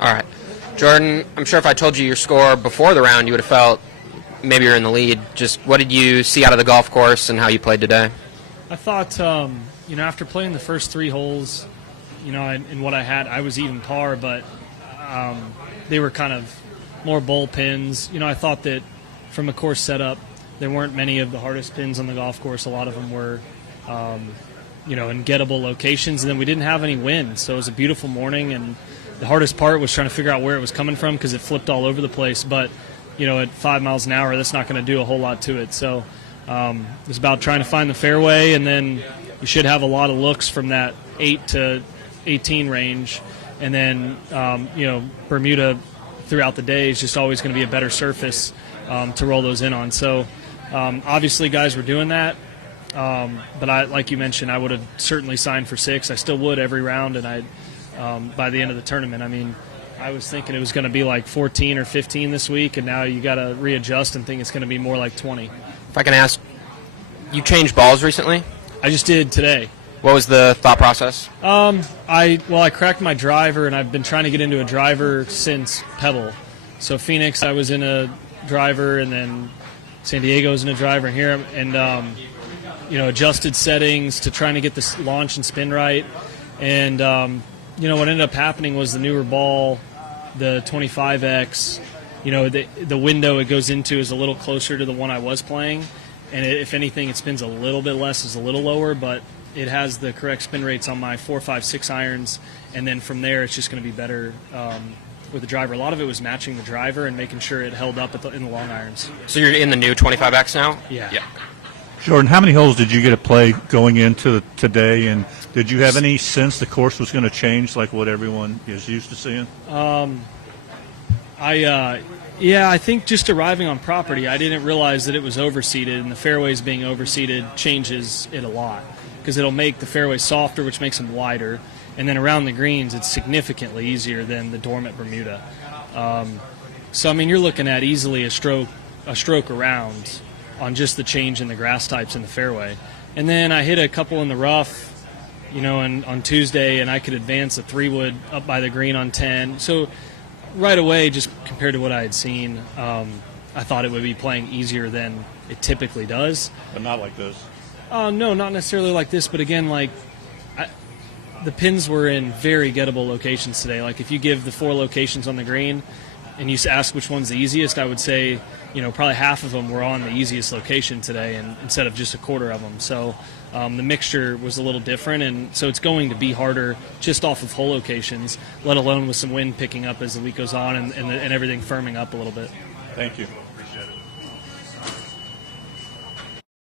All right. Jordan, I'm sure if I told you your score before the round, you would have felt maybe you're in the lead. Just what did you see out of the golf course and how you played today? I thought, after playing the first 3 holes, in what I had, I was even par, but they were kind of more bowl pins. I thought that from a course setup, there weren't many of the hardest pins on the golf course. A lot of them were, in gettable locations, and then we didn't have any wind, so it was a beautiful morning, and the hardest part was trying to figure out where it was coming from because it flipped all over the place, but at 5 miles an hour, that's not going to do a whole lot to it. So it was about trying to find the fairway, and then you should have a lot of looks from that 8 to 18 range. And then, Bermuda throughout the day is just always going to be a better surface to roll those in on. So obviously guys were doing that. But like you mentioned, I would have certainly signed for 6. I still would every round, and by the end of the tournament, I was thinking it was going to be like 14 or 15 this week, and now you got to readjust and think it's going to be more like 20. If I can ask, you changed balls recently? I just did today. What was the thought process? I cracked my driver, and I've been trying to get into a driver since Pebble. So Phoenix, I was in a driver, and then San Diego was in a driver, and here, and adjusted settings to trying to get this launch and spin right, and what ended up happening was the newer ball, the 25X, the window it goes into is a little closer to the one I was playing, and if anything, it spins a little bit less, is a little lower, but it has the correct spin rates on my 4, 5, 6 irons, and then from there it's just going to be better with the driver. A lot of it was matching the driver and making sure it held up in the long irons. So you're in the new 25X now? Yeah. Jordan, how many holes did you get to play going into today, and did you have any sense the course was going to change like what everyone is used to seeing? I think just arriving on property, I didn't realize that it was overseeded, and the fairways being overseeded changes it a lot because it'll make the fairways softer, which makes them wider, and then around the greens it's significantly easier than the dormant Bermuda. You're looking at easily a stroke around on just the change in the grass types in the fairway. And then I hit a couple in the rough, on Tuesday, and I could advance a 3-wood up by the green on 10. So right away, just compared to what I had seen, I thought it would be playing easier than it typically does. But not like this. No, not necessarily like this, but again, the pins were in very gettable locations today. Like if you give the 4 locations on the green and you ask which one's the easiest, I would say, probably half of them were on the easiest location today, and instead of just a quarter of them. So the mixture was a little different, and so it's going to be harder just off of hole locations, let alone with some wind picking up as the week goes on and everything firming up a little bit. Thank you.